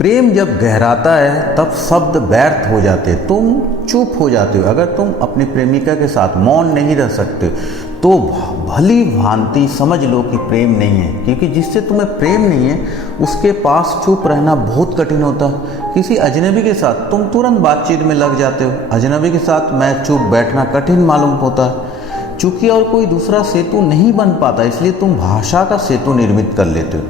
प्रेम जब गहराता है तब शब्द व्यर्थ हो जाते, तुम चुप हो जाते हो। अगर तुम अपनी प्रेमिका के साथ मौन नहीं रह सकते तो भली भांति समझ लो कि प्रेम नहीं है, क्योंकि जिससे तुम्हें प्रेम नहीं है उसके पास चुप रहना बहुत कठिन होता है। किसी अजनबी के साथ तुम तुरंत बातचीत में लग जाते हो, अजनबी के साथ मैं चुप बैठना कठिन मालूम होता है। चूंकि और कोई दूसरा सेतु नहीं बन पाता, इसलिए तुम भाषा का सेतु निर्मित कर लेते हो।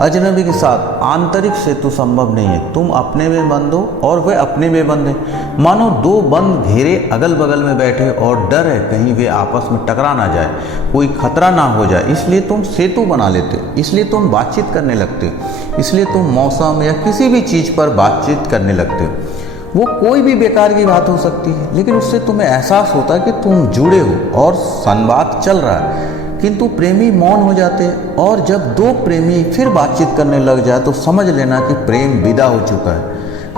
अजनबी के साथ आंतरिक सेतु संभव नहीं है, तुम अपने में बंद हो और वह अपने में बंद है। मानो दो बंद घेरे अगल बगल में बैठे और डर है कहीं वे आपस में टकरा ना जाए, कोई खतरा ना हो जाए, इसलिए तुम सेतु बना लेते हो, इसलिए तुम बातचीत करने लगते हो, इसलिए तुम मौसम या किसी भी चीज़ पर बातचीत करने लगते हो। वो कोई भी बेकार की बात हो सकती है, लेकिन उससे तुम्हें एहसास होता है कि तुम जुड़े हो और संवाद चल रहा है। किंतु प्रेमी मौन हो जाते हैं, और जब दो प्रेमी फिर बातचीत करने लग जाए तो समझ लेना कि प्रेम विदा हो चुका है,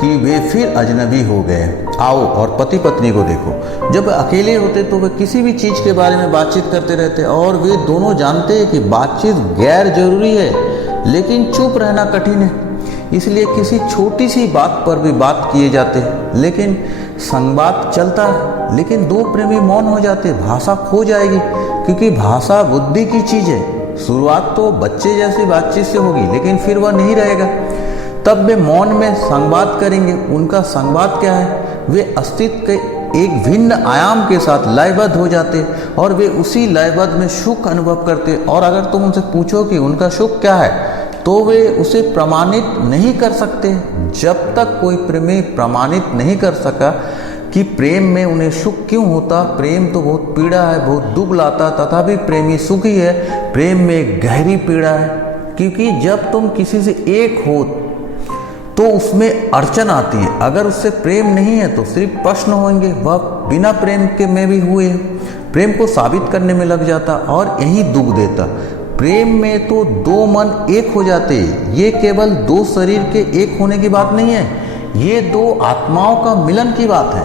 कि वे फिर अजनबी हो गए। आओ और पति पत्नी को देखो, जब अकेले होते तो वे किसी भी चीज़ के बारे में बातचीत करते रहते और वे दोनों जानते हैं कि बातचीत गैर जरूरी है, लेकिन चुप रहना कठिन है, इसलिए किसी छोटी सी बात पर भी बात किए जाते हैं, लेकिन संवाद चलता है। लेकिन दो प्रेमी मौन हो जाते, भाषा खो जाएगी, क्योंकि भाषा बुद्धि की चीज़ है। शुरुआत तो बच्चे जैसी बातचीत से होगी, लेकिन फिर वह नहीं रहेगा। तब वे मौन में संवाद करेंगे। उनका संवाद क्या है? वे अस्तित्व के एक भिन्न आयाम के साथ लयबद्ध हो जाते और वे उसी लयबद्ध में सुख अनुभव करते। और अगर तुम उनसे पूछो कि उनका सुख क्या है, तो वे उसे प्रमाणित नहीं कर सकते। जब तक कोई प्रेमी प्रमाणित नहीं कर सका कि प्रेम में उन्हें सुख क्यों होता, प्रेम तो बहुत पीड़ा है, बहुत दुख लाता, तथापि प्रेमी सुखी है। प्रेम में गहरी पीड़ा है, क्योंकि जब तुम किसी से एक हो तो उसमें अड़चन आती है। अगर उससे प्रेम नहीं है तो सिर्फ प्रश्न होंगे, वह बिना प्रेम के में भी हुए। प्रेम को साबित करने में लग जाता और यही दुख देता। प्रेम में तो दो मन एक हो जाते, ये केवल दो शरीर के एक होने की बात नहीं है, ये दो आत्माओं का मिलन की बात है।